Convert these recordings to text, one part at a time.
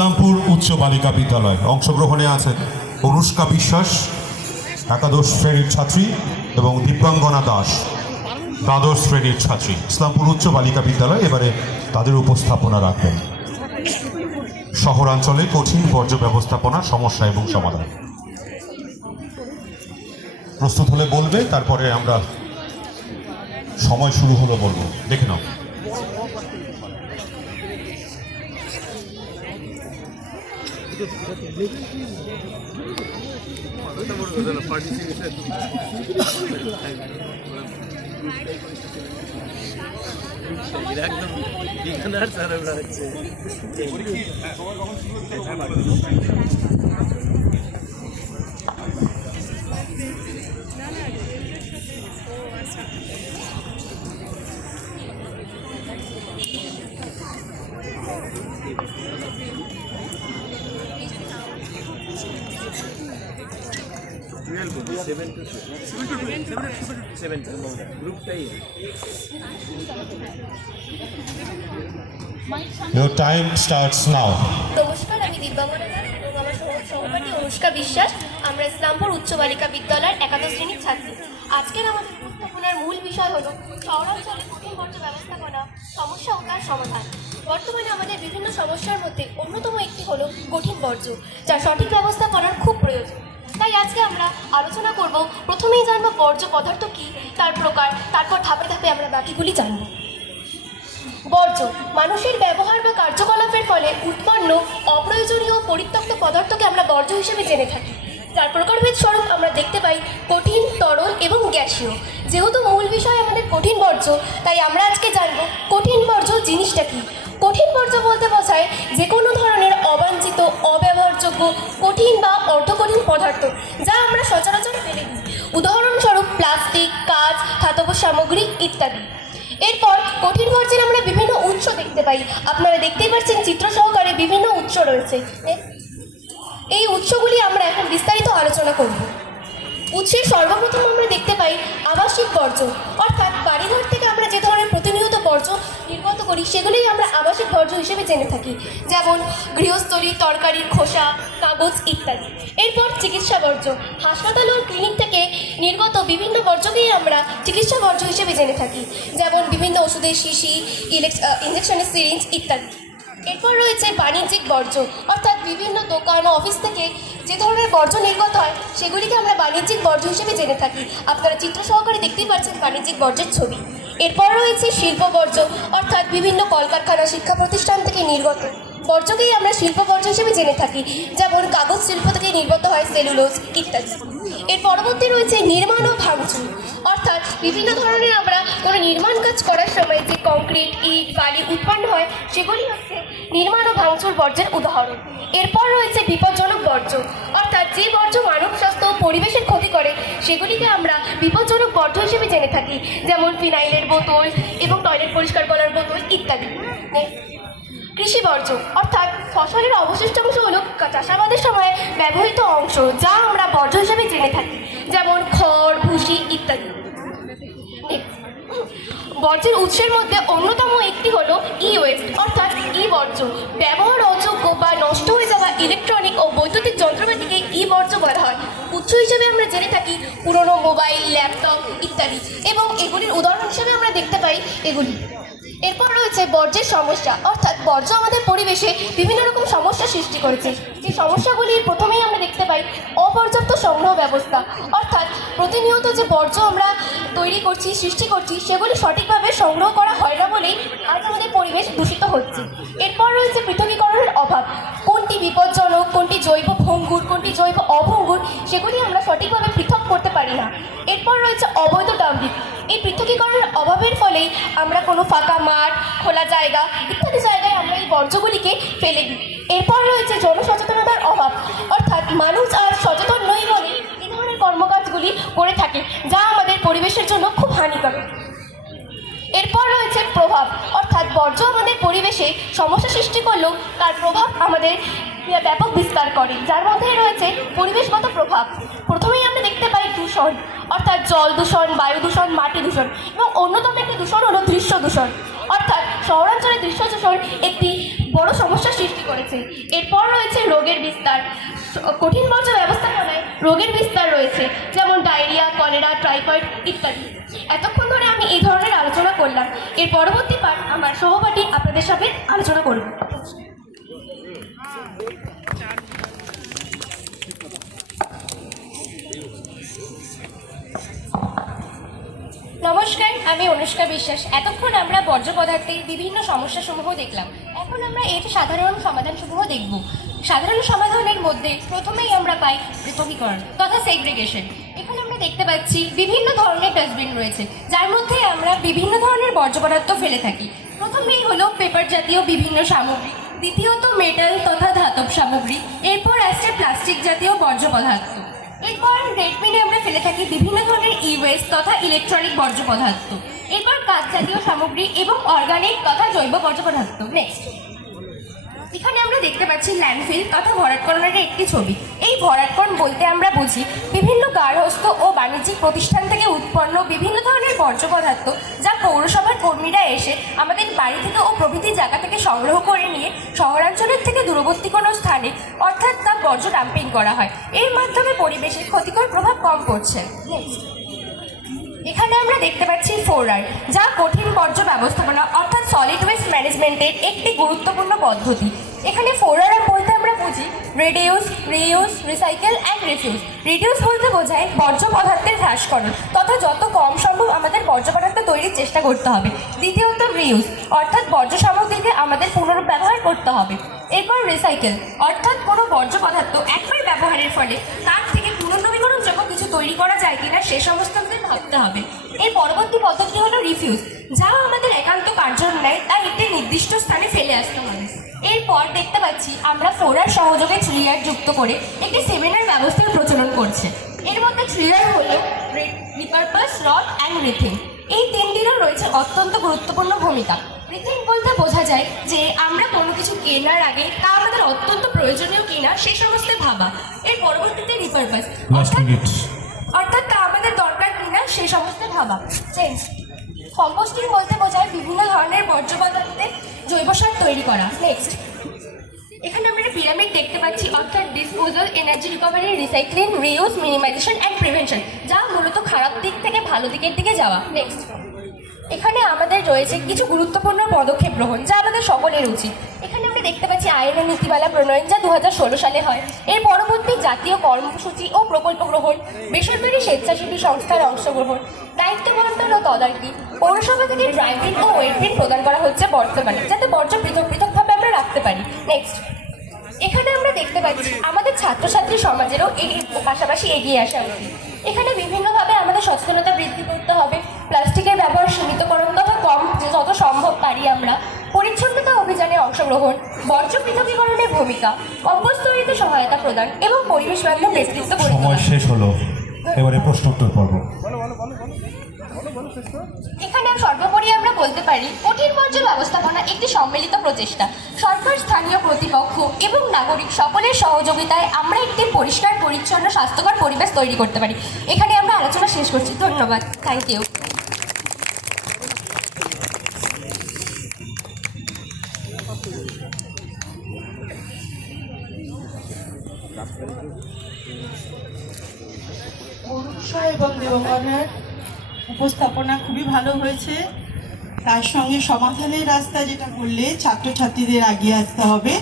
ইসলামপুর উচ্চ বালিকা বিদ্যালয় অংশগ্রহণে আছেন অনুষ্কা বিশ্বাস একাদশ শ্রেণীর ছাত্রী এবং দিব্যাঙ্গনা দাস দ্বাদশ শ্রেণীর ছাত্রী। ইসলামপুর উচ্চ বালিকা বিদ্যালয় এবারে তাদের উপস্থাপনা রাখবেন শহরাঞ্চলে কঠিন বর্জ্য ব্যবস্থাপনা সমস্যা এবং সমাধান। প্রস্তুত হলে বলবে, তারপরে আমরা সময় শুরু হলো বলবো। দেখে নাও। একদম বিজ্ঞানার স্যার হচ্ছে Your time starts now. নমস্কার, আমি দিব্যাঙ্গনা দাস এবং আমার সহপাঠী অনুষ্কা বিশ্বাস। আমরা ইসলামপুর উচ্চ বালিকা বিদ্যালয়ের একাদশ শ্রেণীর ছাত্রী। আজকের আমাদের উপস্থাপনার মূল বিষয় হলো শহরাঞ্চলে কঠিন বর্জ্য ব্যবস্থাপনা সমস্যা ও তার সমাধান। বর্তমানে আমাদের বিভিন্ন সমস্যার মধ্যে অন্যতম একটি হলো কঠিন বর্জ্য, যার সঠিক ব্যবস্থা করার খুব প্রয়োজন। তাই আজকে আমরা আলোচনা করব, প্রথমেই জানবো বর্জ্য পদার্থ কী, তার প্রকার, তারপর ধাপে ধাপে আমরা বাকিগুলি জানব। বর্জ্য মানুষের ব্যবহার বা কার্যকলাপের ফলে উৎপন্ন অপ্রয়োজনীয় পরিত্যক্ত পদার্থকে আমরা বর্জ্য হিসেবে জেনে থাকি। যার প্রকারভেদ স্বরূপ আমরা দেখতে পাই কঠিন, তরল এবং গ্যাসীয়। যেহেতু মূল বিষয় আমাদের কঠিন বর্জ্য, তাই আমরা আজকে জানব কঠিন বর্জ্য জিনিসটা কী। কঠিন বর্জ্য বলতে বোঝায় যে কোনো ধরনের অবাঞ্ছিত, অব্যবহারযোগ্য, কঠিন বা অর্ধকঠিন পদার্থ যা আমরা সচরাচর ফেলে দিই। উদাহরণস্বরূপ প্লাস্টিক, কাঁচ, ধাতব সামগ্রী ইত্যাদি। এরপর কঠিন বর্জ্যের আমরা বিভিন্ন উৎস দেখতে পাই। আপনারা দেখতেই পাচ্ছেন চিত্র সহকারে বিভিন্ন উৎস রয়েছে। এই উৎসগুলি আমরা এখন বিস্তারিত আলোচনা করব। উৎসের সর্বপ্রথম আমরা দেখতে পাই আবাসিক বর্জ্য, অর্থাৎ বাড়িঘর থেকে আমরা যে ধরনের প্রতিনিয়ত বর্জ্য নির্গত করি সেগুলোই আমরা আবাসিক বর্জ্য হিসেবে জেনে থাকি, যেমন গৃহস্থলী, তরকারির খোসা, কাগজ ইত্যাদি। এরপর চিকিৎসা বর্জ্য, হাসপাতাল ও ক্লিনিক থেকে নির্গত বিভিন্ন বর্জ্যকেই আমরা চিকিৎসা বর্জ্য হিসেবে জেনে থাকি, যেমন বিভিন্ন ওষুধের শিশি, ইঞ্জেকশনের সিরিঞ্জ ইত্যাদি। এরপর রয়েছে বাণিজ্যিক বর্জ্য, অর্থাৎ বিভিন্ন দোকান ও অফিস থেকে যে ধরনের বর্জ্য নির্গত হয় সেগুলিকে আমরা বাণিজ্যিক বর্জ্য হিসেবে জেনে থাকি। আপনারা চিত্র সহকারে দেখতেই পাচ্ছেন বাণিজ্যিক বর্জ্যের ছবি। এরপর রয়েছে শিল্প বর্জ্য, অর্থাৎ বিভিন্ন কলকারখানা, শিক্ষা প্রতিষ্ঠান থেকে নির্গত বর্জ্যকেই আমরা শিল্প বর্জ্য হিসেবে জেনে থাকি, যেমন কাগজ শিল্প থেকে নির্গত হয় সেলুলোজ ইত্যাদি। এর পরবর্তী রয়েছে নির্মাণ ও ভাঙচুর, অর্থাৎ বিভিন্ন ধরনের আমরা কোনো নির্মাণ কাজ করার সময় যে কংক্রিট, ইট, বালি উৎপন্ন হয় সেগুলি হচ্ছে নির্মাণ ও ভাঙচুর বর্জ্যের উদাহরণ। এরপর রয়েছে বিপজ্জনক বর্জ্য, অর্থাৎ যে বর্জ্য মানব স্বাস্থ্য ও পরিবেশের ক্ষতি করে সেগুলিকে আমরা বিপজ্জনক বর্জ্য হিসেবে জেনে থাকি, যেমন ফিনাইলের বোতল এবং টয়লেট পরিষ্কার করার বোতল ইত্যাদি। কৃষি বর্জ্য, অর্থাৎ ফসলের অবশিষ্ট অংশ হল চাষাবাদের সময় ব্যবহৃত অংশ যা আমরা বর্জ্য হিসেবে জেনে থাকি, যেমন খড়, ভুসি ইত্যাদি। বর্জ্যের উৎসের মধ্যে অন্যতম একটি হলো ই ওয়েস্ট, অর্থাৎ ই বর্জ্য। ব্যবহার অযোগ্য বা নষ্ট হয়ে যাওয়া ইলেকট্রনিক ও বৈদ্যুতিক যন্ত্রপাতিকে ই বর্জ্য বলা হয়। উৎস হিসেবে আমরা জেনে থাকি পুরনো মোবাইল, ল্যাপটপ ইত্যাদি, এবং এগুলির উদাহরণ হিসেবে আমরা দেখতে পাই এগুলি। এরপর রয়েছে বর্জ্যের সমস্যা, অর্থাৎ বর্জ্য আমাদের পরিবেশে বিভিন্ন রকম সমস্যা সৃষ্টি করেছে। এই সমস্যাগুলির প্রথমেই আমরা দেখতে পাই অপর্যাপ্ত সংগ্রহ ব্যবস্থা, অর্থাৎ প্রতিনিয়ত যে বর্জ্য আমরা তৈরি করছি, সৃষ্টি করছি, সেগুলি সঠিকভাবে সংগ্রহ করা হয় না বলেই আজ আমাদের পরিবেশ দূষিত হচ্ছে। এরপর রয়েছে পৃথকীকরণের অভাব, কোনটি বিপজ্জনক, কোনটি জৈব ভঙ্গুর, কোনটি জৈব অভঙ্গুর সেগুলি আমরা সঠিকভাবে পৃথক করতে পারি না। এরপর রয়েছে অবৈধ ডাম্পিং, এই পৃথকীকরণের অভাবের ফলেই আমরা কোনো ফাঁকা মাঠ, খোলা জায়গা ইত্যাদি জায়গায় আমরা এই বর্জ্যগুলিকে ফেলে দিই। এরপর রয়েছে জনসচেতনতার অভাব, অর্থাৎ মানুষ আর সচেতন নয় বলে এই ধরনের কর্মকাজগুলি করে থাকে, যা আমাদের পরিবেশের জন্য খুব হানিকারক। এরপর রয়েছে প্রভাব, অর্থাৎ বর্জ্য আমাদের পরিবেশে সমস্যা সৃষ্টি করলেও তার প্রভাব আমাদের ব্যাপক বিস্তার করে, যার মধ্যে রয়েছে পরিবেশগত প্রভাব। প্রথমেই আমরা দেখতে পাই দূষণ, অর্থাৎ জল দূষণ, বায়ু দূষণ, মাটি দূষণ, এবং অন্যতম একটি দূষণ হলো দৃশ্য দূষণ, অর্থাৎ শহরাঞ্চলে দৃশ্য দূষণ একটি বড় সমস্যার সৃষ্টি করেছে। এরপর রয়েছে রোগের বিস্তার। কঠিন বর্জ্য ব্যবস্থাপনায় রোগের বিস্তার রয়েছে, যেমন ডায়রিয়া, কলেরা, টাইফয়েড ইত্যাদি। এতক্ষণ ধরে আমি এই ধরনের আলোচনা করলাম। এর পরবর্তী পার্ট আমার সহপাঠী আপনাদের সাথে আলোচনা করব। নমস্কার, আমি অনুষ্কা বিশ্বাস। এতক্ষণ আমরা বর্জ্য পদার্থের বিভিন্ন সমস্যাসমূহ দেখলাম। এখন আমরা এর সাধারণ সমাধানসমূহ দেখব। সাধারণ সমাধানের মধ্যে প্রথমেই আমরা পাই পৃথকীকরণ তথা সেগ্রিগেশন। এখানে আমরা দেখতে পাচ্ছি বিভিন্ন ধরনের ডাস্টবিন রয়েছে, যার মধ্যে আমরা বিভিন্ন ধরনের বর্জ্য পদার্থ ফেলে থাকি। প্রথমেই হলো পেপার জাতীয় বিভিন্ন সামগ্রী, দ্বিতীয়ত মেটাল তথা ধাতব সামগ্রী, এরপর আসছে প্লাস্টিক জাতীয় বর্জ্য পদার্থ। এরপর রেডমিনে আমরা ফেলে থাকি বিভিন্ন ধরনের ওয়েস্ট তথা ইলেকট্রনিক বর্জ্য পদার্থ। এরপর কাঁচ জাতীয় সামগ্রী এবং অর্গানিক তথা জৈব বর্জ্য পদার্থ। নেক্সট, এখানে আমরা দেখতে পাচ্ছি ল্যান্ডফিল তথা ভরাটকরণের একটি ছবি। এই ভরাটকরণ বলতে আমরা বুঝি বিভিন্ন গার্হস্থ্য ও বাণিজ্যিক প্রতিষ্ঠান থেকে উৎপন্ন বিভিন্ন ধরনের বর্জ্য পদার্থ, যা পৌরসভার কর্মীরা এসে আমাদের বাড়ি থেকে ও প্রভৃতি জায়গা থেকে সংগ্রহ করে নিয়ে শহরাঞ্চলের থেকে দূরবর্তী কোনো স্থানে অর্থাৎ তা বর্জ্য ডাম্পিং করা হয়। এর মাধ্যমে পরিবেশে ক্ষতিকর প্রভাব কম পড়ছে। নেক্সট, এখানে আমরা দেখতে পাচ্ছি 4R, যা কঠিন বর্জ্য ব্যবস্থাপনা অর্থাৎ সলিড ওয়েস্ট ম্যানেজমেন্টের একটি গুরুত্বপূর্ণ পদ্ধতি। এখানে 4R বলতে আমরা বুঝি reduce, reuse, recycle and refuse. Reduce বলতে বোঝায় বর্জ্য পদার্থের হ্রাসকরণ তথা যত কম সম্ভব আমাদের বর্জ্য পদার্থ তৈরির চেষ্টা করতে হবে। দ্বিতীয়ত রিইউজ, অর্থাৎ বর্জ্য সামগ্রীকে আমাদের পুনর্ব্যবহার করতে হবে। এরপর রিসাইকেল, অর্থাৎ কোনো বর্জ্য পদার্থ একবার ব্যবহারের ফলে তার থেকে পুনর্নবীকরণযোগ্য কিছু তৈরি করা যায় কিনা সে সমস্ত আমাদের ভাবতে হবে। এর পরবর্তী পদ্ধতি হলো রিফিউজ, যা আমাদের একান্ত কার্য নেয় তাই একটি নির্দিষ্ট স্থানে ফেলে আসতে হবে। এরপর দেখতে পাচ্ছি আমরা 4R সহযোগে 3R যুক্ত করে একটি 7R ব্যবস্থার প্রচলন করছে। এর মধ্যে 3R হলো রিপারপাস, রট অ্যান্ড রিথিং। এই তিনটিরও রয়েছে অত্যন্ত গুরুত্বপূর্ণ ভূমিকা। রিথিং বলতে বোঝা যায় যে আমরা কোনো কিছু কেনার আগে তা আমাদের অত্যন্ত প্রয়োজনীয় কিনা সে সমস্ত ভাবা। এর পরবর্তীতে রিপারপাস, অর্থাৎ তা আমাদের দরকার কিনা সে সমস্ত ভাবা। চেঞ্জ, কম্পোস্টিং বলতে বোঝায় বিভিন্ন ধরনের বর্জ্য পদার্থের জৈব সার তৈরি করা। নেক্সট, এখানে আমরা একটা পিরামিড দেখতে পাচ্ছি, অর্থাৎ disposal, energy recovery, recycling, reuse, minimisation and prevention, যা মূলত খারাপ দিক থেকে ভালো দিকের দিকে যাওয়া। নেক্সট, এখানে আমাদের রয়েছে কিছু গুরুত্বপূর্ণ পদক্ষেপ গ্রহণ, যা আমাদের সকলের উচিত। এখানে আমরা দেখতে পাচ্ছি আইনের নীতিমালা প্রণয়ন, যা 2016 সালে হয়। এর পরবর্তী জাতীয় কর্মসূচি ও প্রকল্প গ্রহণ, বেসরকারি স্বেচ্ছাসেবী সংস্থার অংশগ্রহণ, দায়িত্ব বন্টন ও তদারকি। পৌরসভা থেকে ড্রাই বিন ও ওয়েট বিন প্রদান করা হচ্ছে বর্তমানে, যাতে বর্জ্য পৃথক পৃথকভাবে আমরা রাখতে পারি। নেক্সট, এখানে আমরা দেখতে পাচ্ছি আমাদের ছাত্রছাত্রী সমাজেরও এর পাশাপাশি এগিয়ে আসা উচিত। এখানে বিভিন্নভাবে আমাদের সচেতনতা বৃদ্ধি করতে হবে। প্লাস্টিকের ব্যবহার সীমিতকরণ তথা কম যত সম্ভব পারি আমরা, পরিচ্ছন্নতা অভিযানে অংশগ্রহণ, বর্জ্য পৃথকীকরণের ভূমিকা, কম্পোস্ট তৈরিতে সহায়তা প্রদান এবং পরিবেশ বান্ধব নেতৃত্ব গড়ে তোলা। সময় শেষ হলো, এবারে প্রশ্নোত্তর পর্ব। এখানে সর্বোপরি আমরা বলতে পারি কঠিন বর্জ্য ব্যবস্থাপনা একটি সম্মিলিত প্রচেষ্টা। সরকার, স্থানীয় কর্তৃপক্ষ এবং নাগরিক সকলের সহযোগিতায় আমরা একটি পরিষ্কার, পরিচ্ছন্ন, স্বাস্থ্যকর পরিবেশ তৈরি করতে পারি। এখানে আমরা আলোচনা শেষ করছি। ধন্যবাদ। Thank you. অনুষা এবং দেবগণের উপস্থাপনা খুবই ভালো হয়েছে। তার সঙ্গে সমাধানের রাস্তা যেটা বললে, ছাত্রছাত্রীদের এগিয়ে আসতে হবে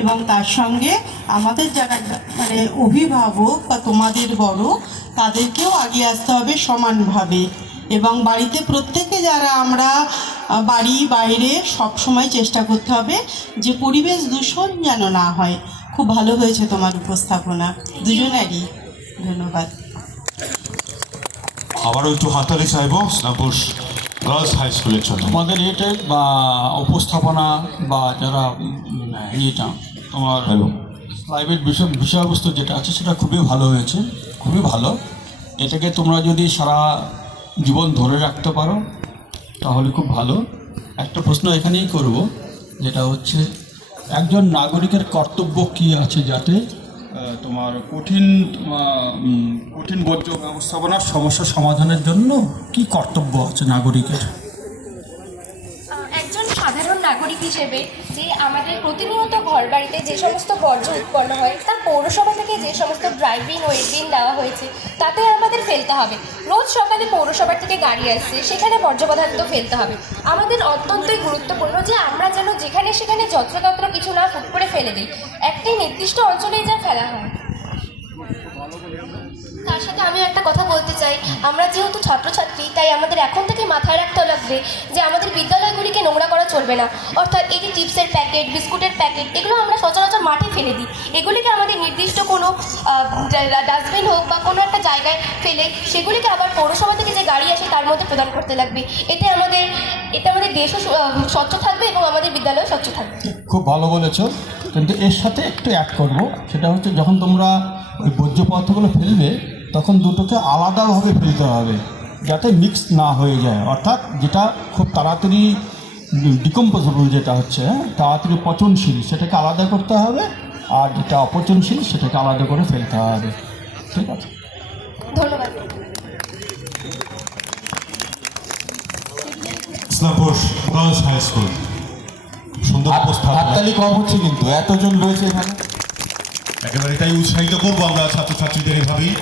এবং তার সঙ্গে আমাদের যারা মানে অভিভাবক বা তোমাদের বড়, তাদেরকেও এগিয়ে আসতে হবে সমানভাবে। এবং বাড়িতে প্রত্যেকে যারা আমরা বাড়ি বাইরে সব সময় চেষ্টা করতে হবে যে পরিবেশ দূষণ যেন না হয়। খুব ভালো হয়েছে তোমার উপস্থাপনা, দুজনেরই ধন্যবাদ। আবারও একটু হাততালি চাইব ইসলামপুর গার্লস হাই স্কুলের জন্য। আমাদের এটা বা উপস্থাপনা বা যারা ইয়েটা তোমার প্রাইভেট বিষয়বস্তু যেটা আছে সেটা খুবই ভালো হয়েছে, খুবই ভালো। এটাকে তোমরা যদি সারা জীবন ধরে রাখতে পারো তাহলে খুব ভালো। একটা প্রশ্ন এখানেই করব, যেটা হচ্ছে একজন নাগরিকের কর্তব্য কী আছে যাতে তোমার কঠিন বর্জ্য ব্যবস্থাপনার সমস্যা সমাধানের জন্য কি কর্তব্য আছে নাগরিকের? একজন সাধারণ নাগরিক নাগরিক হিসেবে যে আমাদের প্রতিনিয়ত ঘরবাড়িতে যে সমস্ত বর্জ্য উৎপন্ন হয় তা পৌরসভা থেকে যে সমস্ত ড্রাইভিং ওয়েবিন দেওয়া হয়েছে তাতে আমাদের ফেলতে হবে। রোজ সকালে পৌরসভা থেকে গাড়ি আসছে, সেখানে বর্জ্য পদার্থ ফেলতে হবে। আমাদের অত্যন্তই গুরুত্বপূর্ণ যে আমরা যেন যেখানে সেখানে যত্রতত্র কিছু না ফুট করে ফেলে দিই, একটি নির্দিষ্ট অঞ্চলেই যা ফেলা হয়। তার সাথে আমি একটা কথা বলতে চাই, আমরা যেহেতু ছাত্রছাত্রী তাই আমাদের এখন থেকে মাথায় রাখতে লাগবে যে আমাদের বিদ্যালয়গুলিকে নোংরা করা চলবে না। অর্থাৎ এই যে চিপসের প্যাকেট, বিস্কুটের প্যাকেট, এগুলো আমরা সচরাচর মাঠে ফেলে দিই। এগুলিকে আমাদের নির্দিষ্ট কোনো ডাস্টবিন হোক বা কোনো একটা জায়গায় ফেলে সেগুলিকে আবার পৌরসভা থেকে যে গাড়ি আসে তার মধ্যে প্রদান করতে লাগবে। এতে আমাদের দেশও স্বচ্ছ থাকবে এবং আমাদের বিদ্যালয় স্বচ্ছ থাকবে। খুব ভালো বলেছো, কিন্তু এর সাথে একটু অ্যাড করবো, সেটা হচ্ছে যখন তোমরা ওই বর্জ্য পদার্থগুলো ফেলবে তখন দুটোকে আলাদাভাবে ফেলতে হবে যাতে মিক্স না হয়ে যায়। অর্থাৎ যেটা খুব তাড়াতাড়ি ডিকম্পোজেবল যেটা হচ্ছে, তাড়াতাড়ি পচনশীল, সেটাকে আলাদা করতে হবে, আর যেটা অপচনশীল সেটাকে আলাদা করে ফেলতে হবে। ঠিক আছে, ধন্যবাদ। ইসলামপুর গার্লস হাই স্কুল, সুন্দর উপস্থাপনা। হাততালি কম হচ্ছে কিন্তু এতজন রয়েছে এখানে। একেবারে তাই উৎসাহিত করবো আমরা ছাত্রছাত্রীদের এভাবেই।